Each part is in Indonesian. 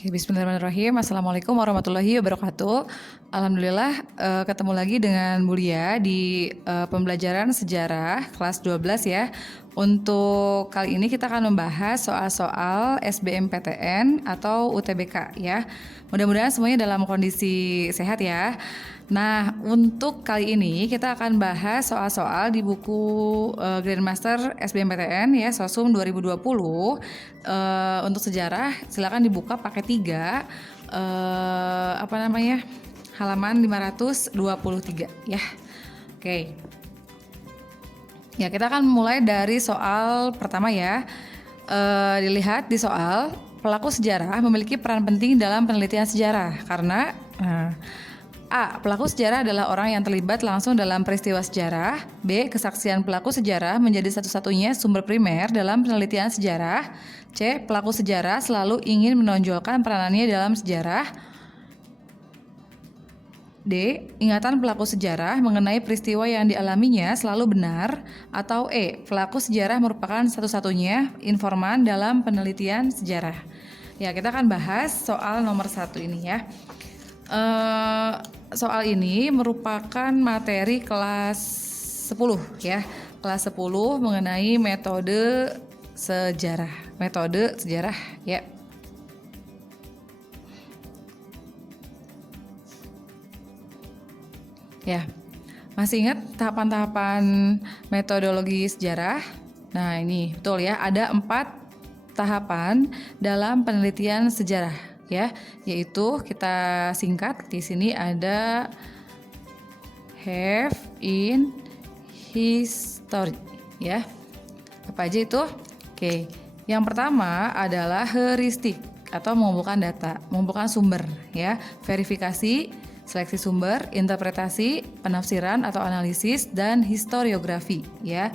Oke, bismillahirrahmanirrahim. Assalamualaikum warahmatullahi wabarakatuh. Alhamdulillah ketemu lagi dengan Bulia di pembelajaran sejarah kelas 12 ya. Untuk kali ini kita akan membahas soal-soal SBMPTN atau UTBK ya. Mudah-mudahan semuanya dalam kondisi sehat ya. Nah, untuk kali ini kita akan bahas soal-soal di buku Grandmaster SBMPTN ya, Sosum 2020. Untuk sejarah silakan dibuka pakai 3 halaman 523 ya. Oke. Ya, kita akan mulai dari soal pertama ya. Dilihat di soal, pelaku sejarah memiliki peran penting dalam penelitian sejarah karena A. Pelaku sejarah adalah orang yang terlibat langsung dalam peristiwa sejarah. B. Kesaksian pelaku sejarah menjadi satu-satunya sumber primer dalam penelitian sejarah. C. Pelaku sejarah selalu ingin menonjolkan peranannya dalam sejarah. D. Ingatan pelaku sejarah mengenai peristiwa yang dialaminya selalu benar. Atau E. Pelaku sejarah merupakan satu-satunya informan dalam penelitian sejarah. Ya, kita akan bahas soal nomor 1 ini ya. Soal ini merupakan materi kelas 10 ya. Kelas 10 mengenai metode sejarah ya. Ya. Masih ingat tahapan-tahapan metodologi sejarah? Nah, ini betul ya, ada 4 tahapan dalam penelitian sejarah ya, yaitu kita singkat di sini ada have, in, history ya. Apa aja itu? Oke. Yang pertama adalah heuristik atau mengumpulkan data, mengumpulkan sumber ya, verifikasi, seleksi sumber, interpretasi, penafsiran atau analisis, dan historiografi ya,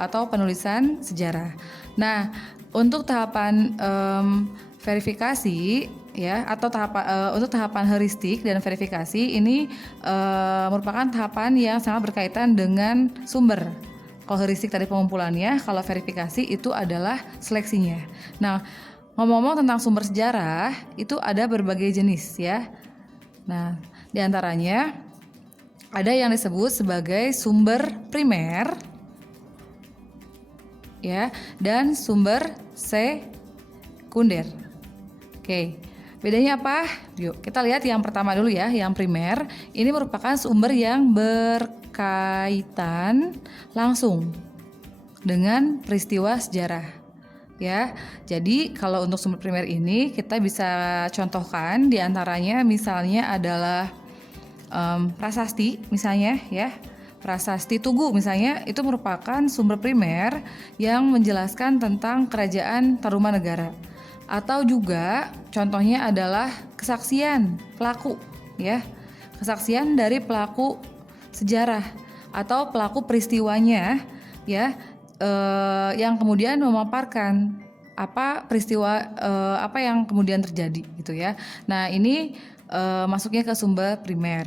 atau penulisan sejarah. Nah, untuk tahapan verifikasi ya, atau untuk tahapan heuristik dan verifikasi ini merupakan tahapan yang sangat berkaitan dengan sumber. Kalau heuristik tadi pengumpulannya, kalau verifikasi itu adalah seleksinya. Nah, ngomong-ngomong tentang sumber sejarah, itu ada berbagai jenis ya. Nah, diantaranya ada yang disebut sebagai sumber primer ya, dan sumber sekunder. Oke, bedanya apa? Yuk kita lihat yang pertama dulu ya, yang primer. Ini merupakan sumber yang berkaitan langsung dengan peristiwa sejarah ya. Jadi kalau untuk sumber primer ini kita bisa contohkan diantaranya misalnya adalah prasasti misalnya ya. Prasasti Tugu misalnya itu merupakan sumber primer yang menjelaskan tentang kerajaan Tarumanegara. Atau juga contohnya adalah kesaksian pelaku ya. Kesaksian dari pelaku sejarah atau pelaku peristiwanya ya, yang kemudian memaparkan apa peristiwa apa yang kemudian terjadi gitu ya. Nah, ini masuknya ke sumber primer.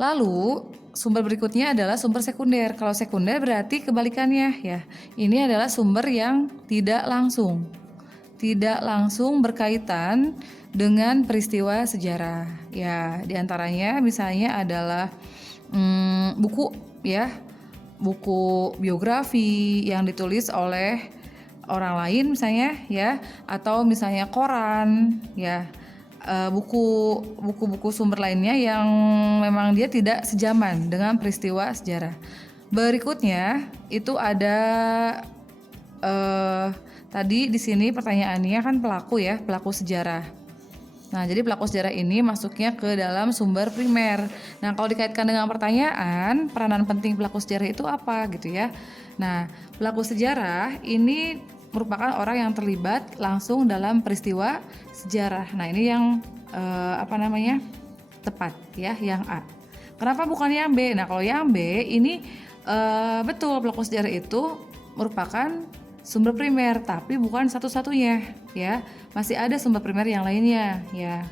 Lalu sumber berikutnya adalah sumber sekunder. Kalau sekunder berarti kebalikannya ya. Ini adalah sumber yang tidak langsung berkaitan dengan peristiwa sejarah. Ya, diantaranya misalnya adalah buku ya, buku biografi yang ditulis oleh orang lain misalnya ya, atau misalnya koran ya. Buku-buku sumber lainnya yang memang dia tidak sejaman dengan peristiwa sejarah. Berikutnya itu ada tadi di sini pertanyaannya kan pelaku sejarah. Nah, jadi pelaku sejarah ini masuknya ke dalam sumber primer. Nah, kalau dikaitkan dengan pertanyaan, peranan penting pelaku sejarah itu apa gitu ya. Nah, pelaku sejarah ini merupakan orang yang terlibat langsung dalam peristiwa sejarah. Nah, ini yang tepat ya, yang A. Kenapa bukan yang B? Nah, kalau yang B ini betul pelaku sejarah itu merupakan sumber primer, tapi bukan satu-satunya ya. Masih ada sumber primer yang lainnya ya.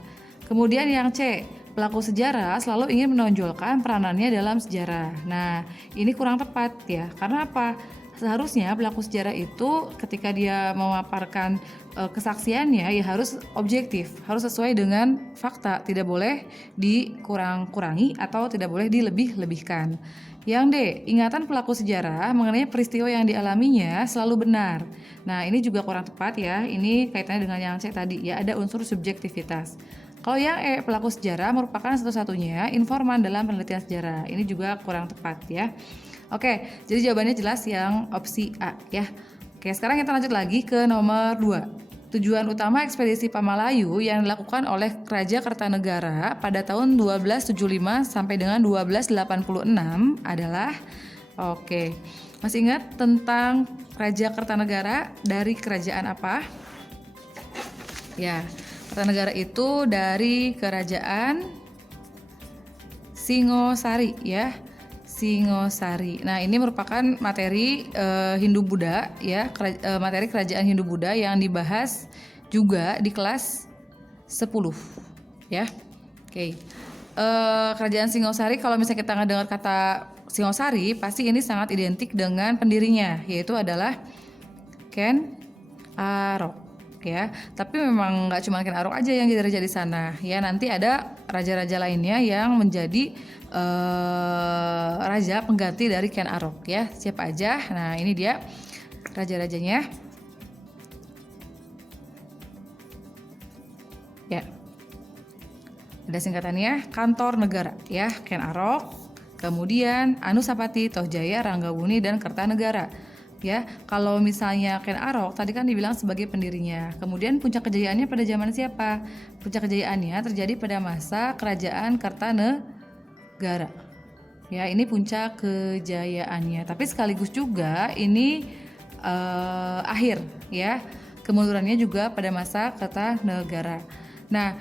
Kemudian yang C, pelaku sejarah selalu ingin menonjolkan peranannya dalam sejarah. Nah, ini kurang tepat ya. Karena apa? Seharusnya pelaku sejarah itu ketika dia memaparkan kesaksiannya ya harus objektif, harus sesuai dengan fakta, tidak boleh dikurang-kurangi atau tidak boleh dilebih-lebihkan. Yang D, ingatan pelaku sejarah mengenai peristiwa yang dialaminya selalu benar. Nah, ini juga kurang tepat ya. Ini kaitannya dengan yang C tadi ya, ada unsur subjektivitas. Kalau yang E, pelaku sejarah merupakan satu-satunya informan dalam penelitian sejarah. Ini juga kurang tepat ya. Oke, jadi jawabannya jelas yang opsi A ya. Oke, sekarang kita lanjut lagi ke nomor 2. Tujuan utama ekspedisi Pamalayu yang dilakukan oleh Raja Kertanegara pada tahun 1275 sampai dengan 1286 adalah, oke, masih ingat tentang Raja Kertanegara dari kerajaan apa? Ya, Kertanegara itu dari kerajaan Singosari ya. Singosari. Nah, ini merupakan materi Hindu-Buddha ya, materi kerajaan Hindu-Buddha yang dibahas juga di kelas 10 ya. Oke. Kerajaan Singosari, kalau misalnya kita dengar kata Singosari, pasti ini sangat identik dengan pendirinya, yaitu adalah Ken Arok ya. Tapi memang nggak cuma Ken Arok aja yang jadi raja di sana ya, nanti ada raja-raja lainnya yang menjadi raja pengganti dari Ken Arok ya. Siapa aja? Nah, ini dia raja-rajanya ya. Ada singkatannya Kantor Negara ya, Ken Arok, kemudian Anusapati, Tohjaya, Ranggabuni, dan Kertanegara ya. Kalau misalnya Ken Arok tadi kan dibilang sebagai pendirinya. Kemudian puncak kejayaannya pada zaman siapa? Puncak kejayaannya terjadi pada masa kerajaan Kertanegara. Ya, ini puncak kejayaannya. Tapi sekaligus juga ini akhir ya. Kemundurannya juga pada masa Kertanegara. Nah,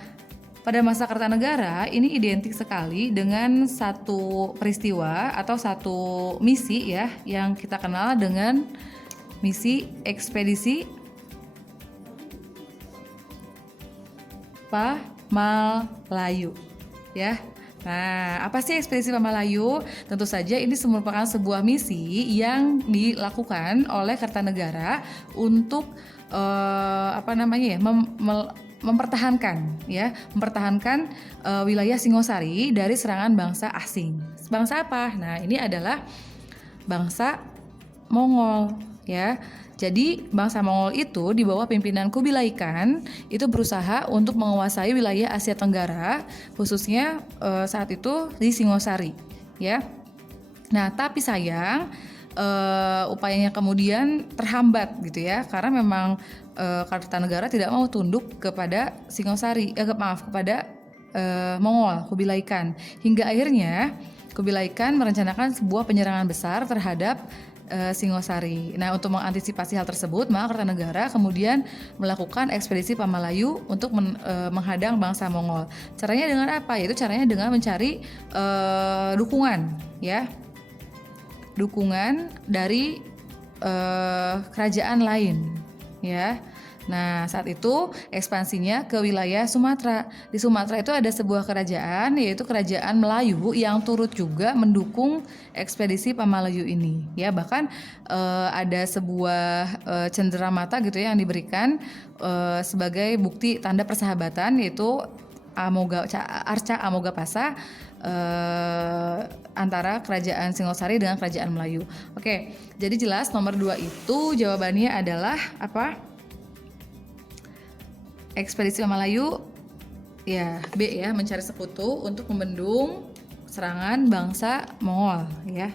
pada masa Kertanegara ini identik sekali dengan satu peristiwa atau satu misi ya, yang kita kenal dengan misi ekspedisi Pamalayu ya. Nah, apa sih ekspedisi Pamalayu? Tentu saja ini merupakan sebuah misi yang dilakukan oleh Kertanegara untuk mempertahankan wilayah Singosari dari serangan bangsa asing. Bangsa apa? Nah, ini adalah bangsa Mongol ya. Jadi bangsa Mongol itu di bawah pimpinan Kubilai Khan itu berusaha untuk menguasai wilayah Asia Tenggara, khususnya saat itu di Singosari ya. Nah, tapi sayang upayanya kemudian terhambat gitu ya, karena memang Kertanegara tidak mau tunduk kepada kepada Mongol, Kubilai Khan. Hingga akhirnya Kubilai Khan merencanakan sebuah penyerangan besar terhadap Singosari. Nah, untuk mengantisipasi hal tersebut, maka Kertanegara kemudian melakukan ekspedisi Pamalayu untuk menghadang bangsa Mongol. Caranya dengan apa? Yaitu caranya dengan mencari dukungan, ya, dukungan dari kerajaan lain, ya. Nah, saat itu ekspansinya ke wilayah Sumatera. Di Sumatera itu ada sebuah kerajaan, yaitu Kerajaan Melayu yang turut juga mendukung ekspedisi Pamalayu ini. Ya, bahkan ada sebuah cenderamata gitu ya yang diberikan sebagai bukti tanda persahabatan, yaitu Arca Amogapasa antara Kerajaan Singosari dengan Kerajaan Melayu. Oke, jadi jelas nomor 2 itu jawabannya adalah apa? Ekspedisi Pamalayu ya, B ya, mencari sekutu untuk membendung serangan bangsa Mongol ya.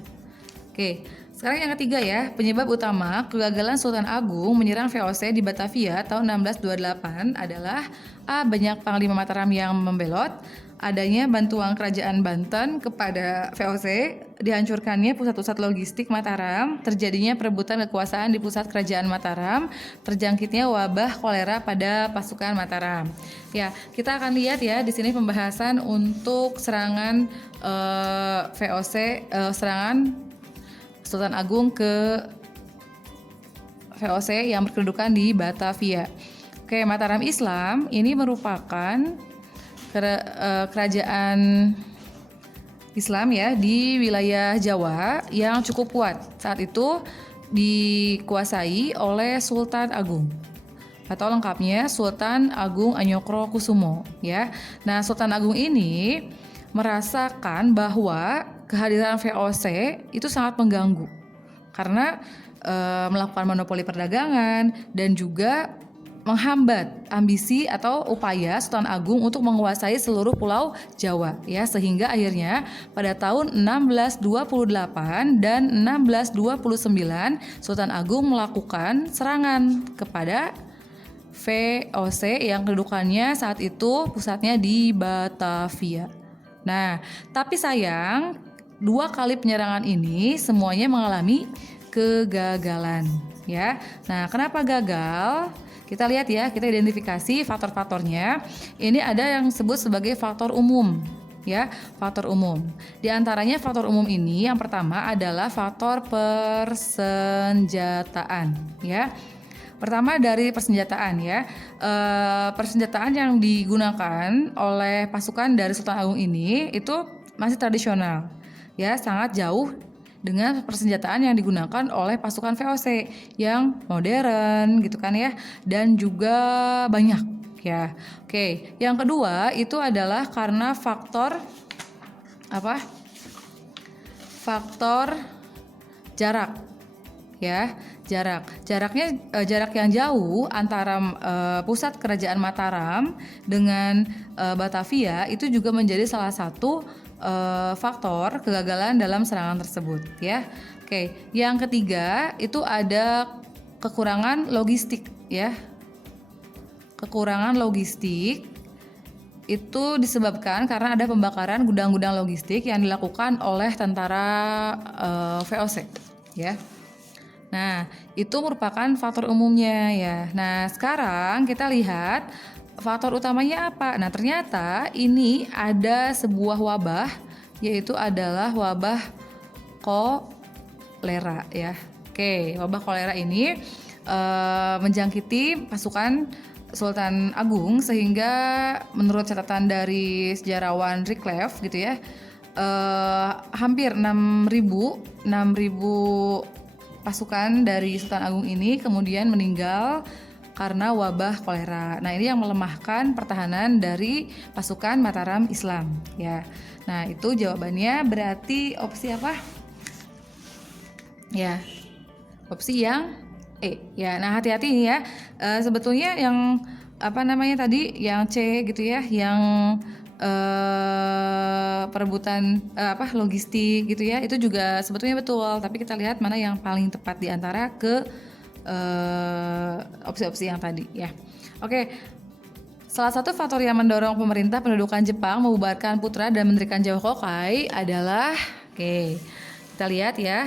Oke, sekarang yang ketiga ya, penyebab utama kegagalan Sultan Agung menyerang VOC di Batavia tahun 1628 adalah A. Banyak panglima Mataram yang membelot, adanya bantuan kerajaan Banten kepada VOC, dihancurkannya pusat-pusat logistik Mataram, terjadinya perebutan kekuasaan di pusat kerajaan Mataram, terjangkitnya wabah kolera pada pasukan Mataram. Ya, kita akan lihat ya di sini pembahasan untuk serangan VOC, serangan Sultan Agung ke VOC yang berkedudukan di Batavia. Oke, Mataram Islam ini merupakan kerajaan Islam ya di wilayah Jawa yang cukup kuat. Saat itu dikuasai oleh Sultan Agung. atau lengkapnya Sultan Agung Anyokrokusumo ya. Nah, Sultan Agung ini merasakan bahwa kehadiran VOC itu sangat mengganggu karena melakukan monopoli perdagangan dan juga menghambat ambisi atau upaya Sultan Agung untuk menguasai seluruh pulau Jawa ya, sehingga akhirnya pada tahun 1628 dan 1629 Sultan Agung melakukan serangan kepada VOC yang kedudukannya saat itu pusatnya di Batavia. Nah, tapi sayang 2 kali penyerangan ini semuanya mengalami kegagalan ya. Nah, kenapa gagal? Kita lihat ya, kita identifikasi faktor-faktornya. Ini ada yang disebut sebagai faktor umum ya, faktor umum. Di antaranya faktor umum ini yang pertama adalah faktor persenjataan ya. Pertama dari persenjataan ya, persenjataan yang digunakan oleh pasukan dari Sultan Agung ini itu masih tradisional ya, sangat jauh dengan persenjataan yang digunakan oleh pasukan VOC yang modern gitu kan ya, dan juga banyak ya. Oke, yang kedua itu adalah karena faktor apa? Faktor jarak ya, jarak yang jauh antara pusat kerajaan Mataram dengan Batavia itu juga menjadi salah satu faktor kegagalan dalam serangan tersebut ya. Oke, yang ketiga itu ada kekurangan logistik ya. Kekurangan logistik itu disebabkan karena ada pembakaran gudang-gudang logistik yang dilakukan oleh tentara VOC ya. Nah, itu merupakan faktor umumnya ya. Nah, sekarang kita lihat faktor utamanya apa? Nah, ternyata ini ada sebuah wabah, yaitu adalah wabah kolera ya. Oke, wabah kolera ini menjangkiti pasukan Sultan Agung, sehingga menurut catatan dari sejarawan Rickleff gitu ya, hampir 6.000 pasukan dari Sultan Agung ini kemudian meninggal karena wabah kolera. Nah, ini yang melemahkan pertahanan dari pasukan Mataram Islam ya. Nah, itu jawabannya berarti opsi apa? Ya, opsi yang E ya. Nah, hati-hati ini ya. Sebetulnya yang apa namanya tadi, yang C gitu ya, yang perebutan logistik gitu ya, itu juga sebetulnya betul, tapi kita lihat mana yang paling tepat di antara ke opsi-opsi yang tadi ya. Oke, salah satu faktor yang mendorong pemerintah pendudukan Jepang membubarkan Putra dan mendirikan Jawa Hokkaido adalah, kita lihat ya,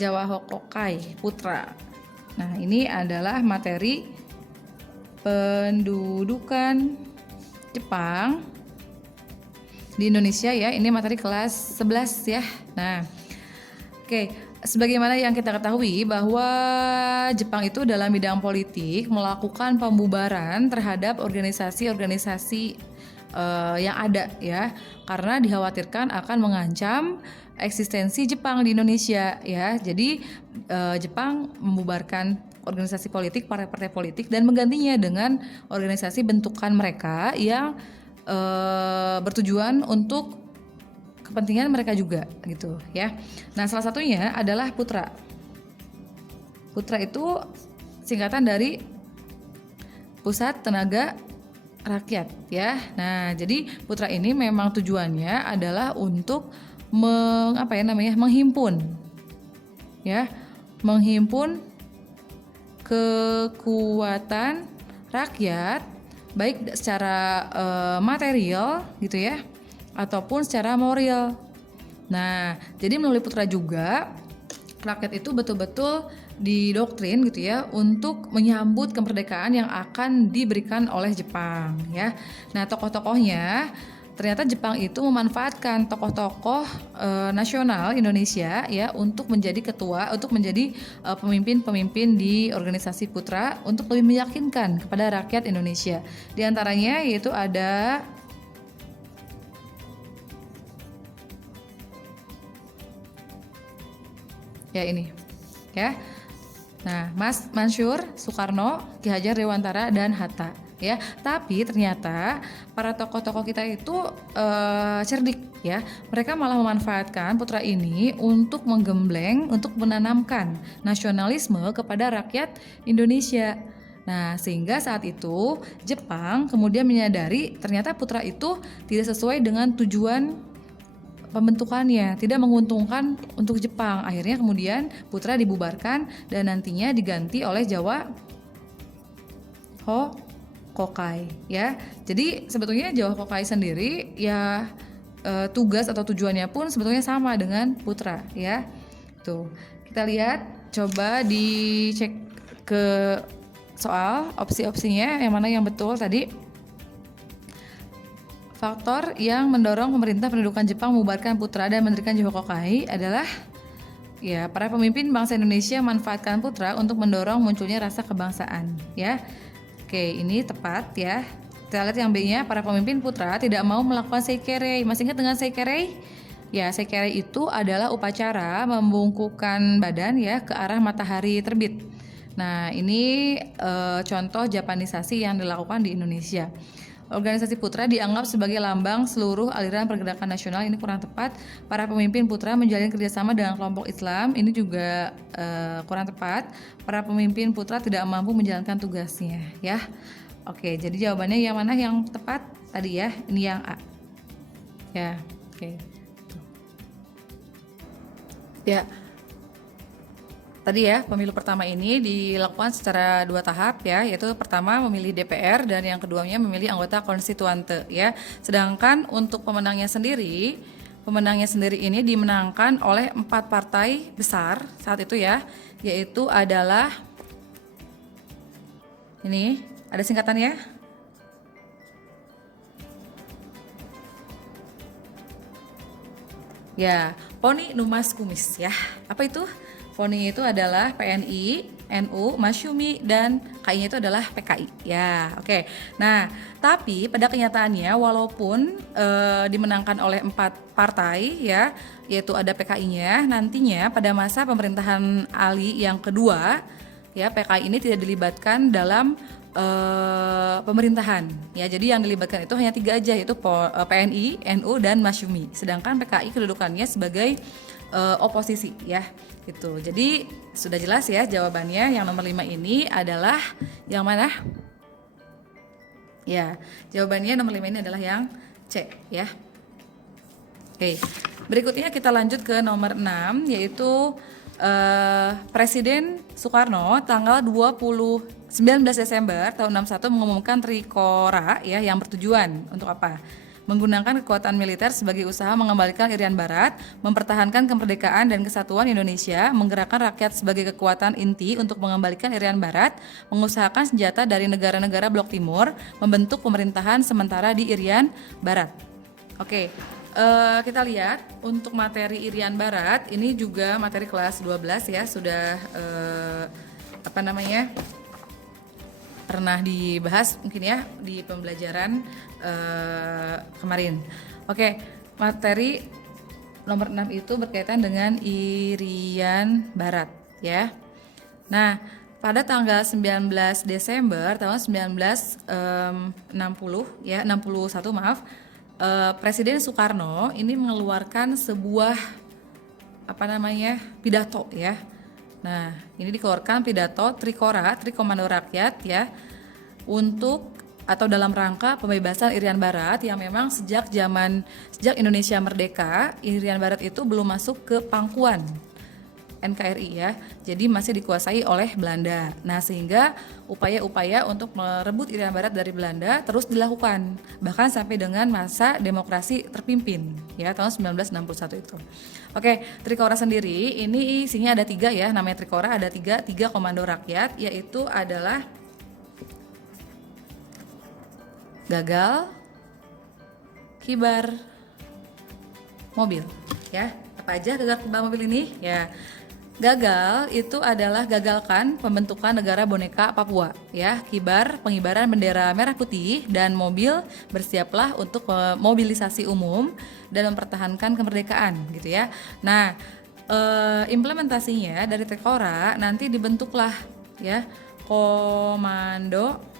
Jawa Hokkaido Putra. Nah, ini adalah materi pendudukan Jepang di Indonesia ya. Ini materi kelas 11 ya. Nah, sebagaimana yang kita ketahui bahwa Jepang itu dalam bidang politik melakukan pembubaran terhadap organisasi-organisasi yang ada ya, karena dikhawatirkan akan mengancam eksistensi Jepang di Indonesia ya. Jadi Jepang membubarkan organisasi politik, partai-partai politik, dan menggantinya dengan organisasi bentukan mereka yang bertujuan untuk kepentingan mereka juga gitu ya. Nah, salah satunya adalah Putra. Putra itu singkatan dari Pusat Tenaga Rakyat ya. Nah, jadi Putra ini memang tujuannya adalah untuk menghimpun ya, menghimpun kekuatan rakyat baik secara material gitu ya, ataupun secara moral. Nah, jadi melalui Putra juga rakyat itu betul-betul didoktrin gitu ya untuk menyambut kemerdekaan yang akan diberikan oleh Jepang ya. Nah, tokoh-tokohnya ternyata Jepang itu memanfaatkan tokoh-tokoh nasional Indonesia ya untuk menjadi ketua, untuk menjadi pemimpin-pemimpin di organisasi Putra untuk lebih meyakinkan kepada rakyat Indonesia. Di antaranya yaitu ada ya ini ya, Nah, Mas Mansur, Soekarno, Ki Hajar Dewantara dan Hatta ya. Tapi ternyata para tokoh-tokoh kita itu cerdik ya. Mereka malah memanfaatkan putra ini untuk menggembleng, untuk menanamkan nasionalisme kepada rakyat Indonesia. Nah, sehingga saat itu Jepang kemudian menyadari ternyata putra itu tidak sesuai dengan tujuan pembentukannya, tidak menguntungkan untuk Jepang. Akhirnya kemudian putra dibubarkan dan nantinya diganti oleh Jawa Hokokai ya. Jadi sebetulnya Jawa Hokokai sendiri ya tugas atau tujuannya pun sebetulnya sama dengan putra ya. Tuh, kita lihat, coba dicek ke soal opsi-opsinya yang mana yang betul tadi. Faktor yang mendorong pemerintah pendudukan Jepang membubarkan putra dan mendirikan Jawa Hokokai adalah ya para pemimpin bangsa Indonesia memanfaatkan putra untuk mendorong munculnya rasa kebangsaan ya. Oke, ini tepat ya. Kita lihat yang B-nya, para pemimpin putra tidak mau melakukan seikerei. Masih ingat dengan seikerei? Ya, seikerei itu adalah upacara membungkukkan badan ya ke arah matahari terbit. Nah, ini contoh Japanisasi yang dilakukan di Indonesia. Organisasi putra dianggap sebagai lambang seluruh aliran pergerakan nasional. Ini kurang tepat. Para pemimpin putra menjalin kerjasama dengan kelompok Islam. Ini juga kurang tepat. Para pemimpin putra tidak mampu menjalankan tugasnya ya. Oke, jadi jawabannya yang mana yang tepat tadi ya? Ini yang A ya. Oke. Ya, tadi ya, pemilu pertama ini dilakukan secara 2 tahap ya, yaitu pertama memilih DPR dan yang keduanya memilih anggota konstituante ya. Sedangkan untuk pemenangnya sendiri ini dimenangkan oleh 4 partai besar saat itu ya, yaitu adalah ini, ada singkatannya? Ya, Poni Numas Kumis ya. Apa itu? Poni itu adalah PNI, NU, Masyumi, dan KI-nya itu adalah PKI. Ya, oke. Nah, tapi pada kenyataannya walaupun dimenangkan oleh 4 partai ya, yaitu ada PKI-nya, nantinya pada masa pemerintahan Ali yang kedua, ya PKI ini tidak dilibatkan dalam pemerintahan. Ya, jadi yang dilibatkan itu hanya 3 aja, yaitu PNI, NU, dan Masyumi. Sedangkan PKI kedudukannya sebagai oposisi ya. Gitu. Jadi sudah jelas ya jawabannya, yang nomor 5 ini adalah yang mana? Ya, jawabannya nomor 5 ini adalah yang C ya. Oke. Berikutnya kita lanjut ke nomor 6, yaitu Presiden Soekarno tanggal 19 Desember tahun 61 mengumumkan Trikora ya, yang bertujuan untuk apa? Menggunakan kekuatan militer sebagai usaha mengembalikan Irian Barat, mempertahankan kemerdekaan dan kesatuan Indonesia, menggerakkan rakyat sebagai kekuatan inti untuk mengembalikan Irian Barat, mengusahakan senjata dari negara-negara Blok Timur, membentuk pemerintahan sementara di Irian Barat. Oke, kita lihat untuk materi Irian Barat, ini juga materi kelas 12 ya, sudah pernah dibahas mungkin ya di pembelajaran kemarin. Oke, materi nomor 6 itu berkaitan dengan Irian Barat ya. Nah, pada tanggal 19 Desember tahun 1961 Presiden Soekarno ini mengeluarkan sebuah pidato ya. Nah, ini dikeluarkan pidato Trikora, Trikomando Rakyat ya, untuk atau dalam rangka pembebasan Irian Barat yang memang sejak Indonesia merdeka, Irian Barat itu belum masuk ke pangkuan NKRI ya. Jadi masih dikuasai oleh Belanda. Nah, sehingga upaya-upaya untuk merebut Irian Barat dari Belanda terus dilakukan, bahkan sampai dengan masa demokrasi terpimpin ya tahun 1961 itu. Oke, Trikora sendiri ini isinya ada 3 ya, namanya Trikora, ada 3 komando rakyat, yaitu adalah gagal, kibar, mobil ya. Apa aja gagal, kibar, mobil ini ya? Gagal itu adalah gagalkan pembentukan negara boneka Papua ya. Kibar, pengibaran bendera merah putih, dan mobil, bersiaplah untuk mobilisasi umum dan mempertahankan kemerdekaan gitu ya. Nah, implementasinya dari Trikora nanti dibentuklah ya Komando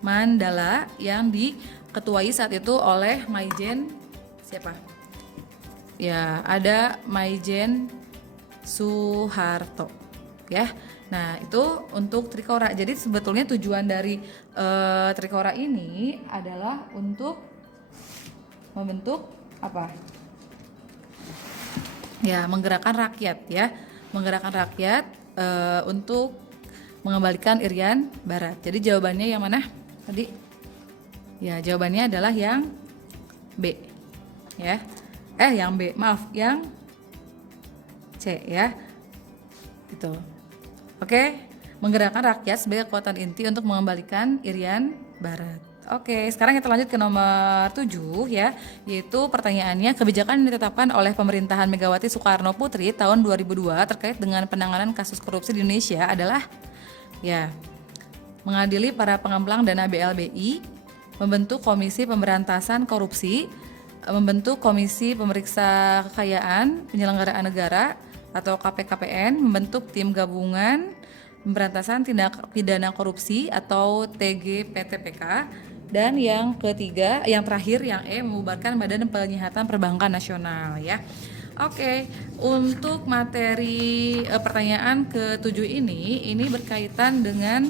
Mandala yang diketuai saat itu oleh Maijen siapa? Ya, ada Maijen Soeharto ya. Nah, itu untuk Trikora. Jadi sebetulnya tujuan dari Trikora ini adalah untuk membentuk apa? Ya, menggerakkan rakyat ya. Menggerakkan rakyat untuk mengembalikan Irian Barat. Jadi jawabannya yang mana? Tadi ya jawabannya adalah yang B ya yang B maaf yang C ya gitu. Oke, menggerakkan rakyat sebagai kekuatan inti untuk mengembalikan Irian Barat. Oke, sekarang kita lanjut ke nomor 7 ya, yaitu pertanyaannya kebijakan yang ditetapkan oleh pemerintahan Megawati Soekarno Putri tahun 2002 terkait dengan penanganan kasus korupsi di Indonesia adalah ya mengadili para pengemplang dana BLBI, membentuk Komisi Pemberantasan Korupsi, membentuk Komisi Pemeriksa Kekayaan Penyelenggaraan Negara atau KPKPN, membentuk Tim Gabungan Pemberantasan Tindak Pidana Korupsi atau TGPTPK, dan yang ketiga, yang terakhir yang E, membubarkan Badan Penyihatan Perbankan Nasional ya. Oke, untuk materi pertanyaan ke-7 ini berkaitan dengan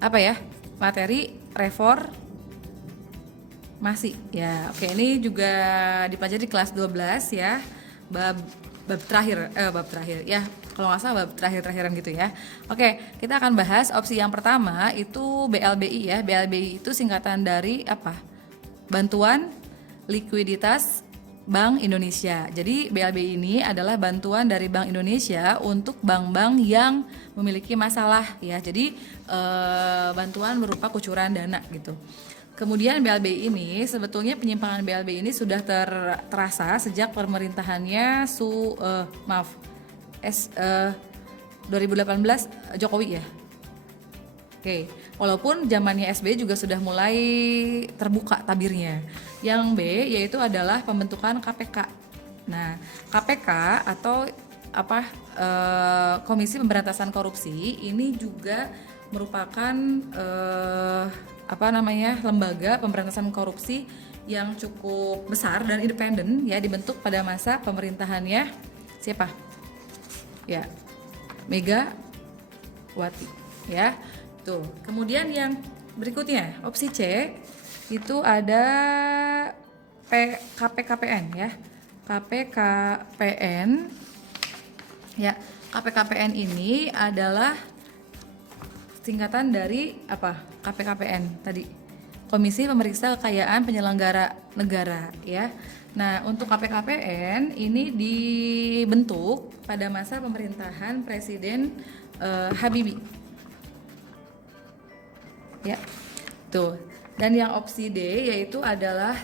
apa ya? Materi reformasi ya. Oke, ini juga dipelajari di kelas 12 ya. Bab terakhir ya. Kalau nggak salah bab terakhir-terakhiran gitu ya. Oke, kita akan bahas opsi yang pertama itu BLBI ya. BLBI itu singkatan dari apa? Bantuan Likuiditas Bank Indonesia. Jadi BLBI ini adalah bantuan dari Bank Indonesia untuk bank-bank yang memiliki masalah ya. Jadi bantuan berupa kucuran dana gitu. Kemudian BLBI ini sebetulnya penyimpangan BLBI ini sudah terasa sejak pemerintahannya 2018 Jokowi ya. Oke, walaupun zamannya SBY juga sudah mulai terbuka tabirnya. Yang B yaitu adalah pembentukan KPK. Nah, KPK atau Komisi Pemberantasan Korupsi ini juga merupakan lembaga pemberantasan korupsi yang cukup besar dan independen ya, dibentuk pada masa pemerintahannya siapa? Ya, Megawati ya. Tuh. Kemudian yang berikutnya, opsi C itu ada KPKPN ya. KPKPN ya. KPKPN ini adalah singkatan dari apa? KPKPN tadi. Komisi Pemeriksa Kekayaan Penyelenggara Negara ya. Nah, untuk KPKPN ini dibentuk pada masa pemerintahan Presiden Habibie. Ya. Tuh. Dan yang opsi D yaitu adalah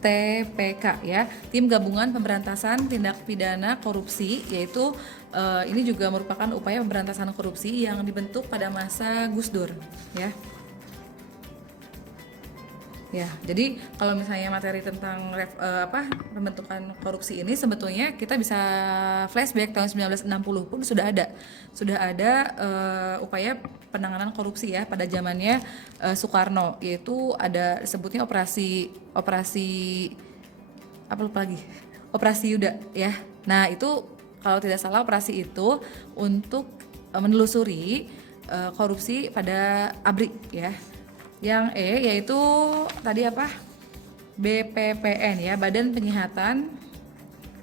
TPK ya, Tim Gabungan Pemberantasan Tindak Pidana Korupsi, yaitu ini juga merupakan upaya pemberantasan korupsi yang dibentuk pada masa Gus Dur ya. Ya, jadi kalau misalnya materi tentang pembentukan korupsi ini sebetulnya kita bisa flashback tahun 1960 pun sudah ada upaya penanganan korupsi ya pada zamannya Soekarno, yaitu ada sebutnya operasi Yuda ya. Nah, itu kalau tidak salah operasi itu untuk menelusuri korupsi pada ABRI ya. Yang E yaitu tadi apa? BPPN ya, Badan Penyihatan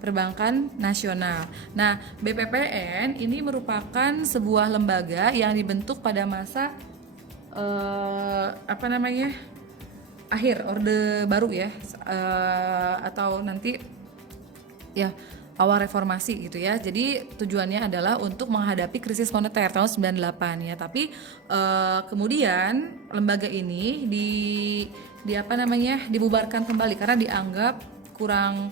Perbankan Nasional. Nah, BPPN ini merupakan sebuah lembaga yang dibentuk pada masa akhir Orde Baru ya, atau nanti ya awal reformasi gitu ya. Jadi tujuannya adalah untuk menghadapi krisis moneter tahun 98 ya. Tapi kemudian lembaga ini dibubarkan kembali karena dianggap kurang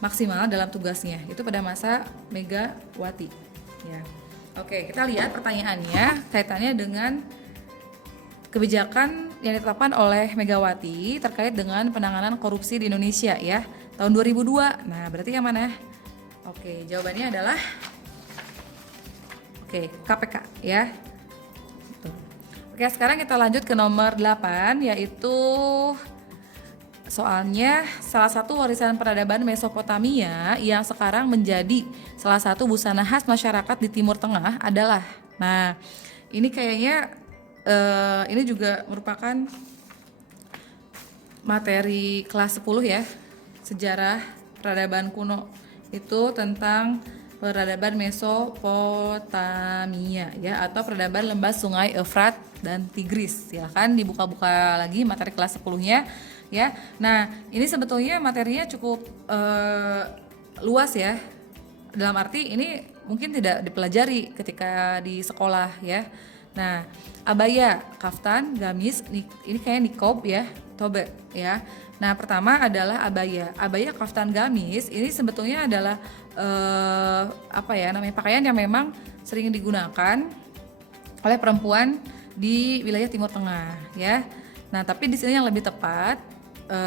maksimal dalam tugasnya. Itu pada masa Megawati ya. Oke, kita lihat pertanyaannya kaitannya dengan kebijakan yang ditetapkan oleh Megawati terkait dengan penanganan korupsi di Indonesia ya, tahun 2002. Nah, berarti yang mana? Oke, jawabannya adalah KPK ya. Oke, sekarang kita lanjut ke nomor 8, yaitu soalnya salah satu warisan peradaban Mesopotamia yang sekarang menjadi salah satu busana khas masyarakat di Timur Tengah adalah. Nah, ini kayaknya ini juga merupakan materi kelas 10 ya, sejarah peradaban kuno. Itu tentang peradaban Mesopotamia ya, atau peradaban lembah sungai Efrat dan Tigris. Silahkan dibuka-buka lagi materi kelas 10-nya ya. Nah, ini sebetulnya materinya cukup luas ya. Dalam arti ini mungkin tidak dipelajari ketika di sekolah ya. Nah, abaya, kaftan, gamis, ini kayak nikob ya, tobe ya. Nah, pertama adalah abaya. Abaya, kaftan, gamis ini sebetulnya adalah pakaian yang memang sering digunakan oleh perempuan di wilayah Timur Tengah ya. Nah, tapi di sini yang lebih tepat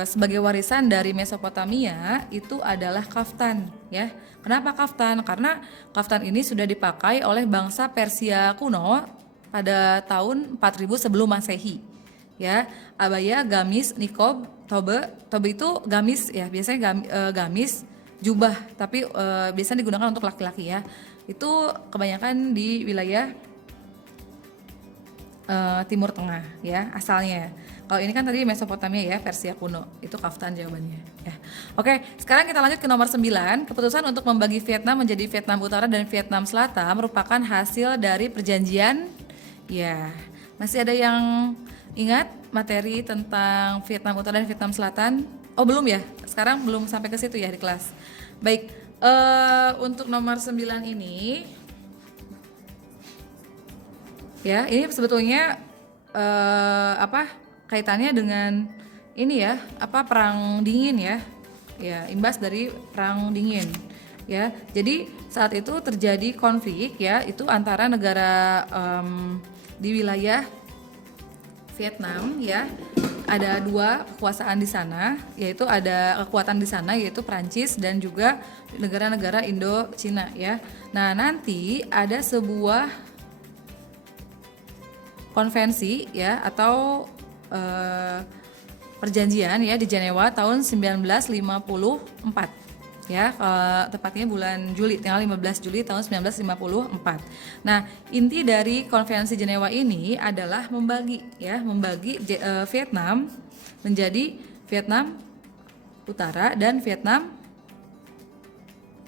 sebagai warisan dari Mesopotamia itu adalah kaftan ya. Kenapa kaftan? Karena kaftan ini sudah dipakai oleh bangsa Persia kuno pada tahun 4000 sebelum Masehi ya. Abaya, gamis, nikob, tobe itu gamis ya, biasanya gamis, jubah, tapi biasanya digunakan untuk laki-laki ya. Itu kebanyakan di wilayah Timur Tengah ya asalnya. Kalau ini kan tadi Mesopotamia ya, Persia kuno. Itu kaftan jawabannya ya. Oke, sekarang kita lanjut ke nomor 9. Keputusan untuk membagi Vietnam menjadi Vietnam Utara dan Vietnam Selatan merupakan hasil dari perjanjian ya. Masih ada yang ingat materi tentang Vietnam Utara dan Vietnam Selatan? Oh, belum ya? Sekarang belum sampai ke situ ya di kelas. Baik, untuk nomor 9 ini ya, ini sebetulnya kaitannya dengan ini ya, perang dingin ya. Ya, imbas dari perang dingin ya. Jadi saat itu terjadi konflik ya, itu antara negara di wilayah Vietnam ya. Ada dua kekuasaan di sana, yaitu ada kekuatan di sana yaitu Prancis dan juga negara-negara Indo-Cina ya. Nah, nanti ada sebuah konvensi ya, atau perjanjian ya di Jenewa tahun 1954 ya, tepatnya bulan Juli, tanggal 15 Juli tahun 1954. Nah, inti dari konvensi Jenewa ini adalah membagi Vietnam menjadi Vietnam Utara dan Vietnam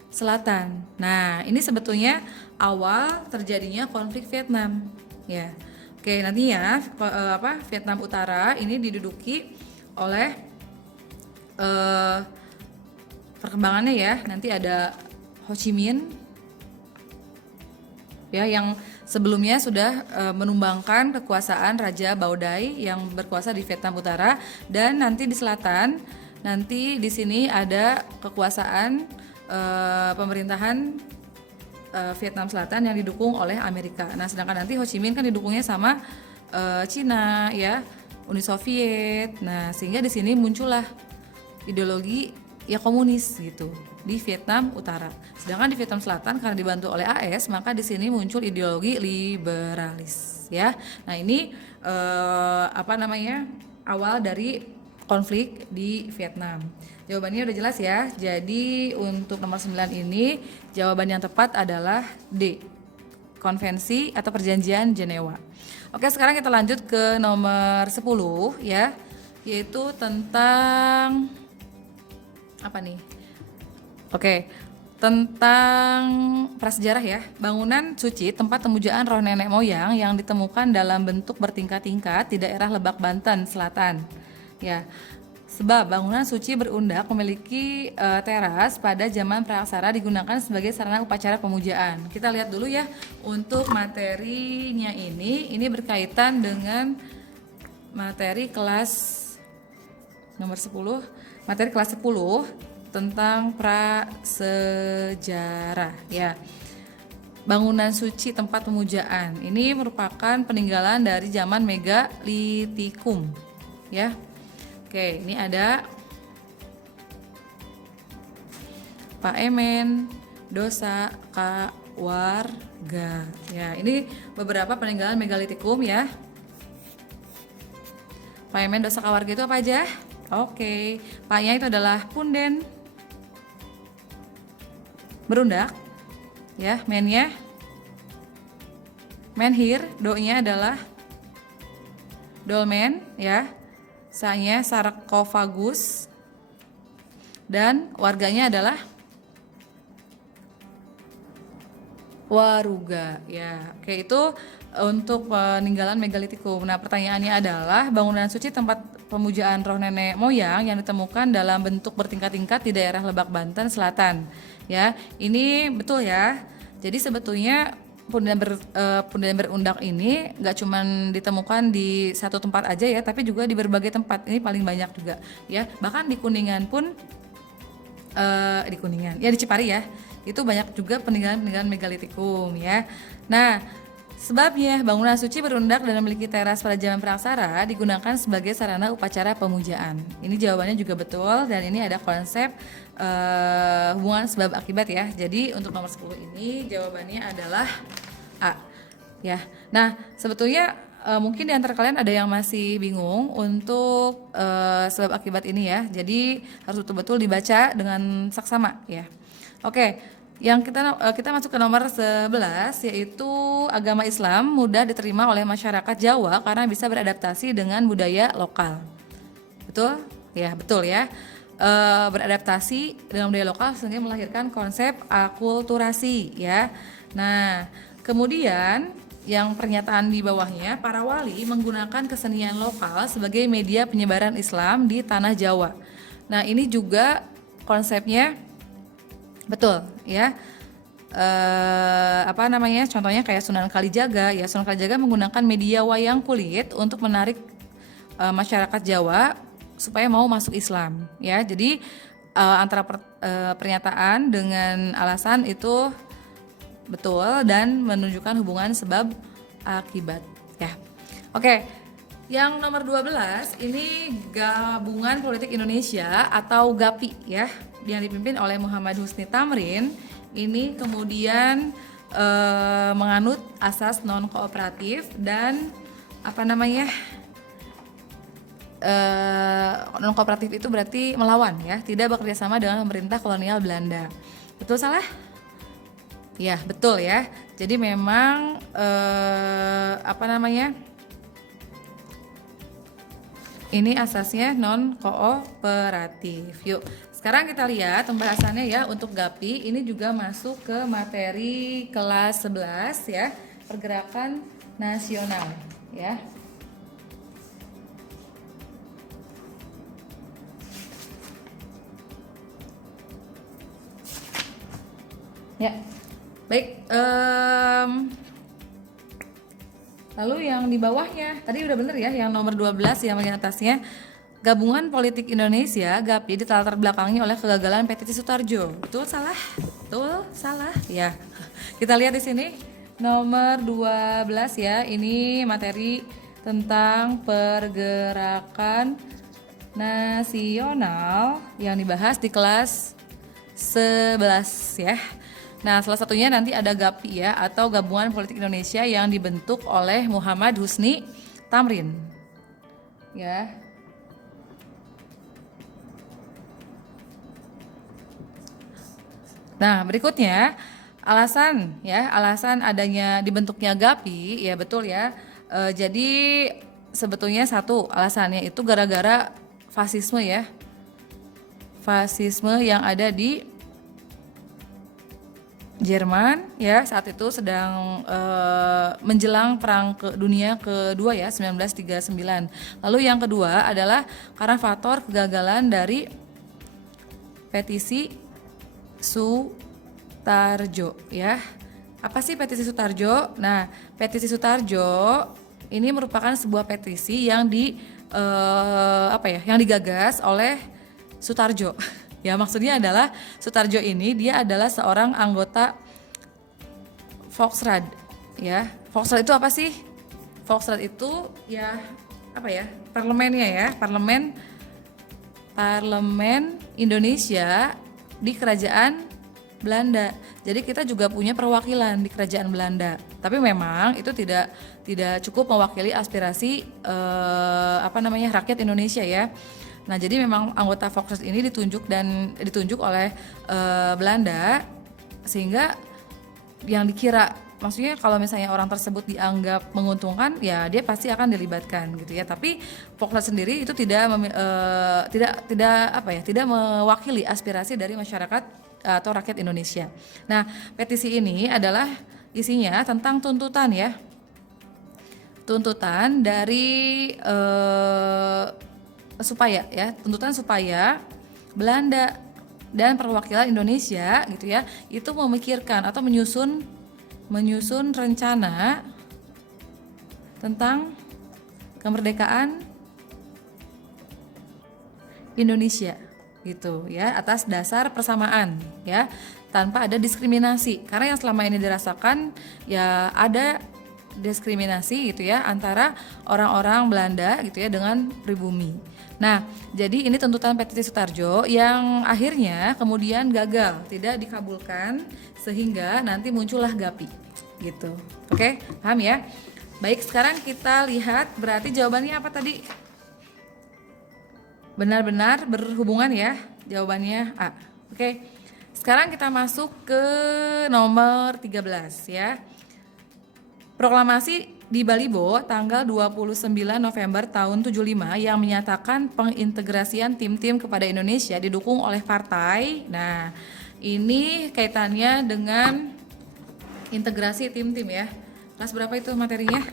Selatan. Nah, ini sebetulnya awal terjadinya konflik Vietnam ya. Oke, nantinya Vietnam Utara ini diduduki oleh perkembangannya ya. Nanti ada Ho Chi Minh ya, yang sebelumnya sudah menumbangkan kekuasaan Raja Bao Dai yang berkuasa di Vietnam Utara, dan nanti di selatan, nanti di sini ada kekuasaan pemerintahan Vietnam Selatan yang didukung oleh Amerika. Nah, sedangkan nanti Ho Chi Minh kan didukungnya sama Cina ya, Uni Soviet. Nah, sehingga di sini muncullah ideologi ya komunis gitu di Vietnam Utara. Sedangkan di Vietnam Selatan karena dibantu oleh AS, maka di sini muncul ideologi liberalis ya. Nah, ini awal dari konflik di Vietnam. Jawabannya udah jelas ya. Jadi untuk nomor 9 ini jawaban yang tepat adalah D, konvensi atau perjanjian Jenewa. Oke, sekarang kita lanjut ke nomor 10 ya, yaitu tentang apa nih? Oke, tentang prasejarah ya. Bangunan suci tempat pemujaan roh nenek moyang yang ditemukan dalam bentuk bertingkat-tingkat di daerah Lebak, Banten Selatan. Ya. Sebab bangunan suci berundak memiliki teras pada zaman Praksara digunakan sebagai sarana upacara pemujaan. Kita lihat dulu ya untuk materinya ini berkaitan dengan materi kelas nomor 10, materi kelas 10 tentang prasejarah ya. bangunan suci tempat pemujaan. Ini merupakan peninggalan dari zaman Megalitikum, ya. Oke, ini ada Paemen, Dosa, Kawarga. Ya, ini beberapa peninggalan Megalitikum ya. Paemen, Dosa, Kawarga itu apa aja? Oke, Pa-nya itu adalah punden, berundak, ya. Men-nya menhir, Do-nya adalah dolmen, ya. Sa-nya sarkofagus, dan warganya adalah waruga, ya. Oke, itu untuk peninggalan Megalitikum. Nah, pertanyaannya adalah bangunan suci tempat pemujaan roh nenek moyang yang ditemukan dalam bentuk bertingkat-tingkat di daerah Lebak, Banten Selatan. Ya, ini betul ya. Jadi sebetulnya punden berundak ini nggak cuma ditemukan di satu tempat aja ya, tapi juga di berbagai tempat. Ini paling banyak juga ya. Bahkan di Kuningan pun di Kuningan, ya di Cipari ya, itu banyak juga peninggalan-peninggalan Megalitikum ya. Nah, sebabnya bangunan suci berundak dan memiliki teras pada zaman praksara digunakan sebagai sarana upacara pemujaan. Ini jawabannya juga betul, dan ini ada konsep hubungan sebab akibat ya. Jadi untuk nomor 10 ini jawabannya adalah A ya. Nah, sebetulnya mungkin di antara kalian ada yang masih bingung untuk sebab akibat ini ya. Jadi harus betul-betul dibaca dengan saksama ya. Oke, yang kita masuk ke nomor 11, yaitu agama Islam mudah diterima oleh masyarakat Jawa karena bisa beradaptasi dengan budaya lokal. Betul? Ya, betul ya. Beradaptasi dengan budaya lokal sehingga melahirkan konsep akulturasi ya. Nah, kemudian yang pernyataan di bawahnya, para wali menggunakan kesenian lokal sebagai media penyebaran Islam di tanah Jawa. Nah, ini juga konsepnya betul ya. Contohnya kayak Sunan Kalijaga ya. Sunan Kalijaga menggunakan media wayang kulit untuk menarik masyarakat Jawa supaya mau masuk Islam ya. Jadi antara pernyataan dengan alasan itu betul dan menunjukkan hubungan sebab akibat ya. Oke, yang nomor 12 ini Gabungan Politik Indonesia atau GAPI ya, yang dipimpin oleh Muhammad Husni Tamrin. Ini kemudian menganut asas non kooperatif dan non kooperatif itu berarti melawan ya, tidak bekerja sama dengan pemerintah kolonial Belanda. Betul salah? Ya, betul ya. Jadi memang ini asasnya non kooperatif. Yuk, sekarang kita lihat pembahasannya ya untuk GAPI. Ini juga masuk ke materi kelas 11 ya, pergerakan nasional ya. Ya, baik. Lalu yang di bawahnya, tadi udah bener ya, yang nomor 12 yang bagian atasnya, Gabungan Politik Indonesia (GAPI) ditlatar belakangi oleh kegagalan petisi Sutarjo. Betul salah? Betul salah? Ya. Kita lihat di sini nomor 12 ya. Ini materi tentang pergerakan nasional yang dibahas di kelas 11 ya. Nah, salah satunya nanti ada GAPI ya, atau Gabungan Politik Indonesia yang dibentuk oleh Muhammad Husni Tamrin. Ya. Nah, berikutnya alasan adanya dibentuknya GAPI ya, betul ya. Jadi sebetulnya satu alasannya itu gara-gara fasisme ya. Fasisme yang ada di Jerman ya, saat itu sedang menjelang Perang Dunia Kedua ya, 1939. Lalu yang kedua adalah karena faktor kegagalan dari petisi Sutarjo ya. Apa sih petisi Sutarjo? Nah, petisi Sutarjo ini merupakan sebuah petisi yang yang digagas oleh Sutarjo. Ya, maksudnya adalah Sutarjo ini dia adalah seorang anggota Volksraad ya. Volksraad itu apa sih? Volksraad itu ya apa ya? Parlemennya ya, parlemen Indonesia di kerajaan Belanda. Jadi kita juga punya perwakilan di kerajaan Belanda. Tapi memang itu tidak cukup mewakili aspirasi rakyat Indonesia ya. Nah, jadi memang anggota Volksraad ini ditunjuk oleh Belanda, sehingga yang dikira, maksudnya kalau misalnya orang tersebut dianggap menguntungkan, ya dia pasti akan dilibatkan gitu ya. Tapi Volksraad sendiri itu tidak mewakili aspirasi dari masyarakat atau rakyat Indonesia. Nah, petisi ini adalah isinya tentang tuntutan ya. Tuntutan dari tuntutan supaya Belanda dan perwakilan Indonesia gitu ya, itu memikirkan atau menyusun rencana tentang kemerdekaan Indonesia gitu ya, atas dasar persamaan ya, tanpa ada diskriminasi. Karena yang selama ini dirasakan ya ada diskriminasi gitu ya antara orang-orang Belanda gitu ya dengan pribumi. Nah, jadi ini tuntutan petisi Sutarjo yang akhirnya kemudian gagal, tidak dikabulkan, sehingga nanti muncullah GAPI gitu. Oke, paham ya? Baik, sekarang kita lihat berarti jawabannya apa tadi? Benar-benar berhubungan ya, jawabannya A. Oke. Sekarang kita masuk ke nomor 13 ya. Proklamasi di Balibo tanggal 29 November tahun 75 yang menyatakan pengintegrasian tim-tim kepada Indonesia didukung oleh partai. Nah, ini kaitannya dengan integrasi tim-tim ya. Kelas berapa itu materinya?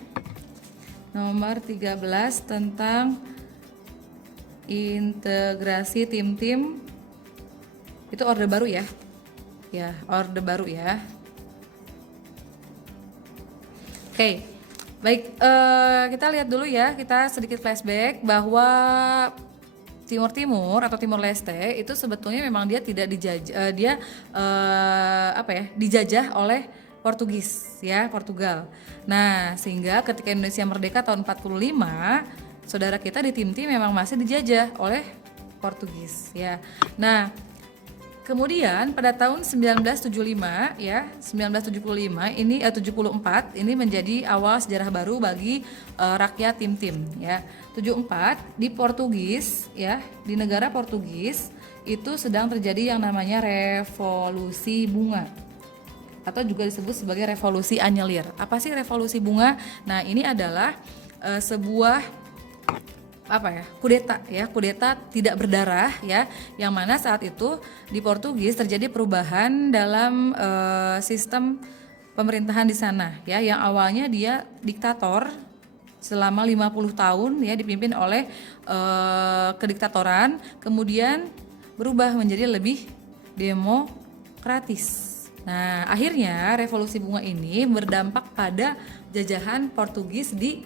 Nomor 13 tentang integrasi tim-tim. Itu orde baru ya. Ya, orde baru ya. Oke. Baik, kita lihat dulu ya, kita sedikit flashback bahwa Timur Timur atau Timor Leste itu sebetulnya memang dia tidak dijajah, dijajah oleh Portugis ya, Portugal. Nah, sehingga ketika Indonesia merdeka tahun 45, saudara kita di Timtim memang masih dijajah oleh Portugis ya. Nah, kemudian pada tahun 1975 ya, 1975 ini 74 ini menjadi awal sejarah baru bagi rakyat Timtim ya. 74 di Portugis ya, di negara Portugis itu sedang terjadi yang namanya revolusi bunga atau juga disebut sebagai revolusi anyelir. Apa sih revolusi bunga? Nah, ini adalah sebuah kudeta tidak berdarah ya, yang mana saat itu di Portugis terjadi perubahan dalam sistem pemerintahan di sana ya, yang awalnya dia diktator selama 50 tahun ya, dipimpin oleh kediktatoran, kemudian berubah menjadi lebih demokratis. Nah, akhirnya revolusi bunga ini berdampak pada jajahan Portugis di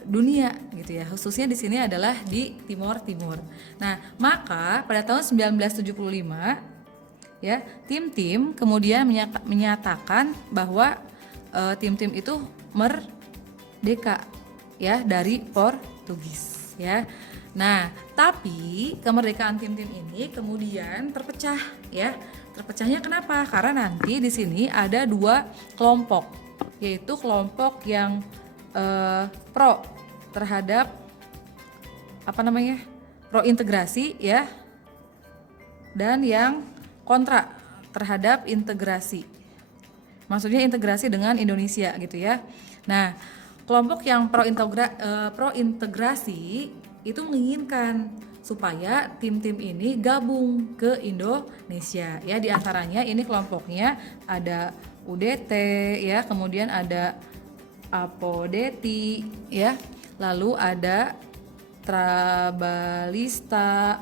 dunia gitu ya, khususnya di sini adalah di Timor Timur. Nah, maka pada tahun 1975 ya, tim-tim kemudian menyatakan bahwa tim-tim itu merdeka ya dari Portugis ya. Nah, tapi kemerdekaan tim-tim ini kemudian terpecah ya. Terpecahnya kenapa? Karena nanti di sini ada dua kelompok, yaitu kelompok yang pro terhadap pro integrasi ya, dan yang kontra terhadap integrasi. Maksudnya integrasi dengan Indonesia gitu ya. Nah, kelompok yang pro integrasi itu menginginkan supaya tim-tim ini gabung ke Indonesia ya. Di antaranya ini kelompoknya ada UDT ya, kemudian ada Apodeti ya, lalu ada Trabalista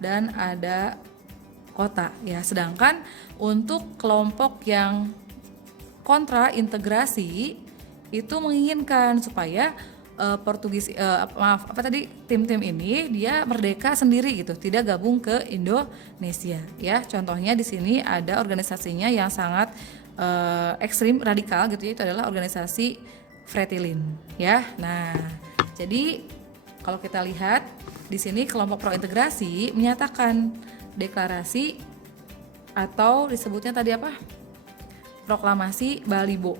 dan ada Kota ya. Sedangkan untuk kelompok yang kontra integrasi itu menginginkan supaya tim-tim ini dia merdeka sendiri gitu, tidak gabung ke Indonesia ya. Contohnya di sini ada organisasinya yang sangat ekstrim radikal gitu ya, itu adalah organisasi Fretilin ya. Nah, jadi kalau kita lihat di sini kelompok pro integrasi menyatakan deklarasi atau disebutnya tadi apa? Proklamasi Balibo.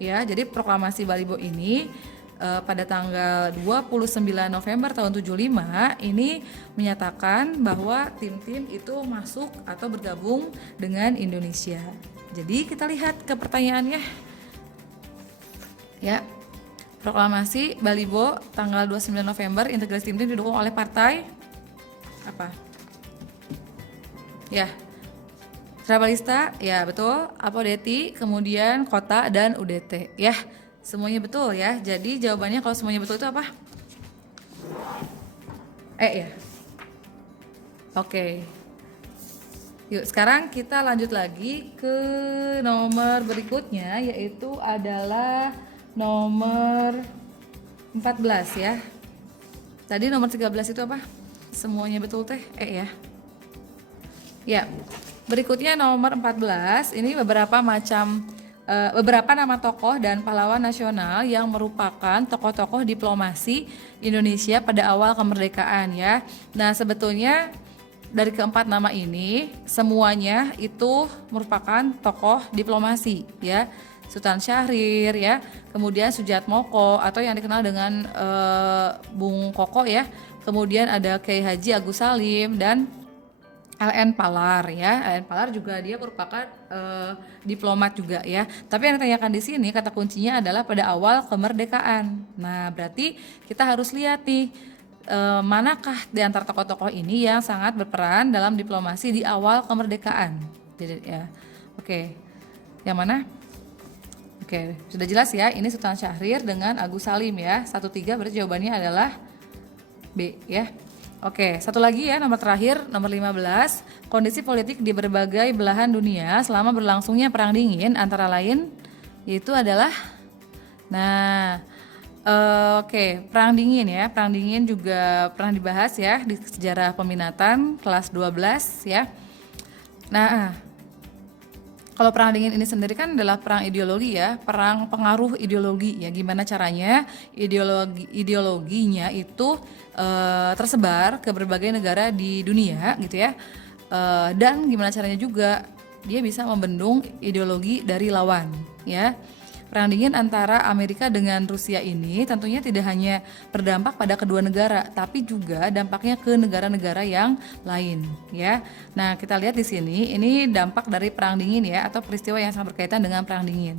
Ya, jadi proklamasi Balibo ini pada tanggal 29 November tahun 75 ini menyatakan bahwa tim-tim itu masuk atau bergabung dengan Indonesia. Jadi kita lihat ke pertanyaannya. Ya. Proklamasi Balibo tanggal 29 November, integrasi tim-tim didukung oleh partai apa? Ya. Trabalista, ya betul, Apodeti, kemudian Kota dan UDT. Ya, semuanya betul ya. Jadi jawabannya kalau semuanya betul itu apa? Ya. Oke. Yuk, sekarang kita lanjut lagi ke nomor berikutnya, yaitu adalah nomor 14 ya. Tadi nomor 13 itu apa? Semuanya betul teh? Ya. Ya. Berikutnya nomor 14, ini beberapa nama tokoh dan pahlawan nasional yang merupakan tokoh-tokoh diplomasi Indonesia pada awal kemerdekaan ya. Nah, sebetulnya dari keempat nama ini semuanya itu merupakan tokoh diplomasi ya. Sultan Syahrir ya, kemudian Sujatmoko atau yang dikenal dengan Bung Koko ya. Kemudian ada Kiai Haji Agus Salim dan LN Palar ya. LN Palar juga dia merupakan diplomat juga ya. Tapi yang ditanyakan di sini kata kuncinya adalah pada awal kemerdekaan. Nah, berarti kita harus lihat nih manakah di antara tokoh-tokoh ini yang sangat berperan dalam diplomasi di awal kemerdekaan. Jadi ya. Oke. Yang mana? Oke, sudah jelas ya. Ini Sultan Syahrir dengan Agus Salim ya. 13 berarti jawabannya adalah B ya. Oke, satu lagi ya, nomor terakhir, nomor 15. Kondisi politik di berbagai belahan dunia selama berlangsungnya Perang Dingin antara lain yaitu adalah Perang Dingin ya. Perang Dingin juga pernah dibahas ya di sejarah peminatan kelas 12 ya. Nah, kalau Perang Dingin ini sendiri kan adalah perang ideologi ya, perang pengaruh ideologi ya. Gimana caranya ideologinya itu tersebar ke berbagai negara di dunia gitu ya. Dan gimana caranya juga dia bisa membendung ideologi dari lawan ya. Perang Dingin antara Amerika dengan Rusia ini tentunya tidak hanya berdampak pada kedua negara, tapi juga dampaknya ke negara-negara yang lain, ya. Nah, kita lihat di sini, ini dampak dari Perang Dingin ya, atau peristiwa yang sangat berkaitan dengan Perang Dingin.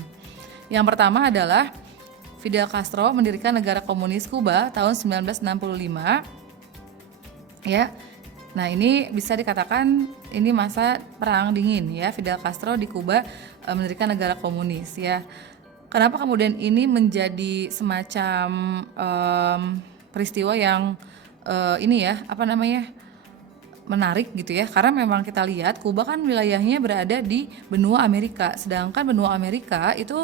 Yang pertama adalah Fidel Castro mendirikan negara komunis Kuba tahun 1965, ya. Nah, ini bisa dikatakan ini masa Perang Dingin ya, Fidel Castro di Kuba mendirikan negara komunis ya. Kenapa kemudian ini menjadi semacam peristiwa yang menarik gitu ya? Karena memang kita lihat Kuba kan wilayahnya berada di benua Amerika, sedangkan benua Amerika itu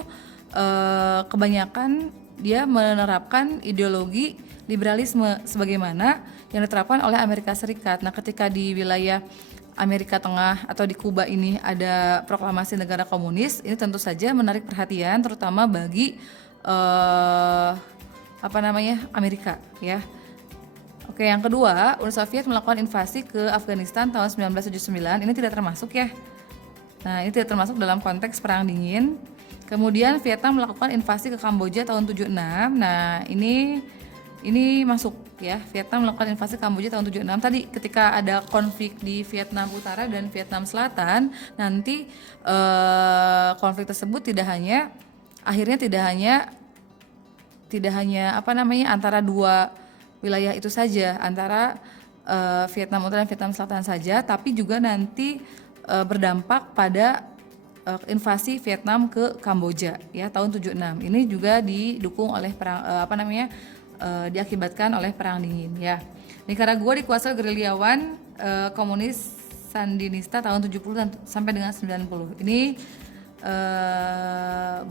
kebanyakan dia menerapkan ideologi liberalisme sebagaimana yang diterapkan oleh Amerika Serikat. Nah, ketika di wilayah Amerika Tengah atau di Kuba ini ada proklamasi negara komunis, ini tentu saja menarik perhatian terutama bagi Amerika ya. Oke, yang kedua, Uni Soviet melakukan invasi ke Afghanistan tahun 1979. Ini tidak termasuk ya. Nah, ini tidak termasuk dalam konteks Perang Dingin. Kemudian Vietnam melakukan invasi ke Kamboja tahun 76. Nah, ini masuk ya. Vietnam melakukan invasi Kamboja tahun 76. Tadi ketika ada konflik di Vietnam Utara dan Vietnam Selatan, nanti konflik tersebut tidak hanya antara dua wilayah itu saja, antara Vietnam Utara dan Vietnam Selatan saja, tapi juga nanti berdampak pada invasi Vietnam ke Kamboja ya tahun 76. Ini juga didukung oleh diakibatkan oleh Perang Dingin ya. Nicaragua dikuasai gerilyawan komunis Sandinista tahun 70 sampai dengan 90. Ini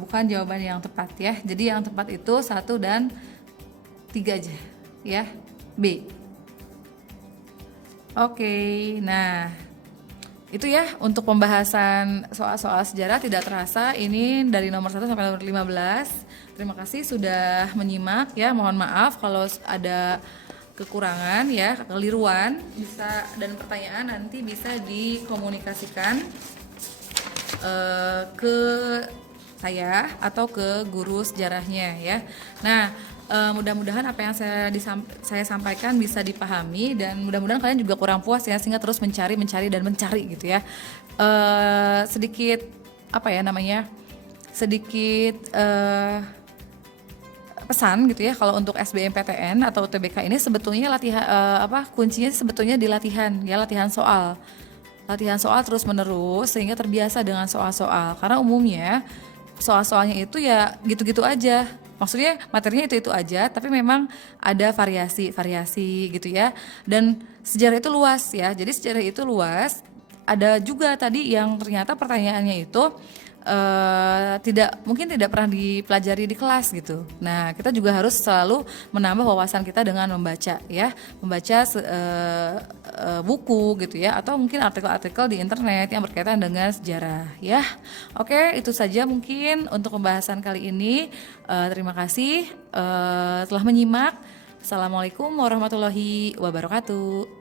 bukan jawaban yang tepat ya. Jadi yang tepat itu 1 dan 3 aja ya. B. Oke, nah Itu ya untuk pembahasan soal-soal sejarah tidak terasa ini dari nomor 1 sampai nomor 15. Terima kasih sudah menyimak ya. Mohon maaf kalau ada kekurangan ya, kekeliruan bisa dan pertanyaan nanti bisa dikomunikasikan ke saya atau ke guru sejarahnya ya. Nah, mudah-mudahan apa yang saya sampaikan bisa dipahami dan mudah-mudahan kalian juga kurang puas ya sehingga terus mencari dan mencari gitu ya. Sedikit apa ya namanya? Sedikit pesan gitu ya kalau untuk SBMPTN atau UTBK ini sebetulnya latihan kuncinya sebetulnya di latihan soal. Latihan soal terus menerus sehingga terbiasa dengan soal-soal karena umumnya soal-soalnya itu ya gitu-gitu aja. Maksudnya materinya itu aja, tapi memang ada variasi gitu ya. Dan sejarah itu luas ya. Jadi sejarah itu luas. Ada juga tadi yang ternyata pertanyaannya itu tidak pernah dipelajari di kelas gitu. Nah, kita juga harus selalu menambah wawasan kita dengan membaca ya, membaca buku gitu ya, atau mungkin artikel-artikel di internet yang berkaitan dengan sejarah ya. Oke, itu saja mungkin untuk pembahasan kali ini. Terima kasih telah menyimak. Assalamualaikum warahmatullahi wabarakatuh.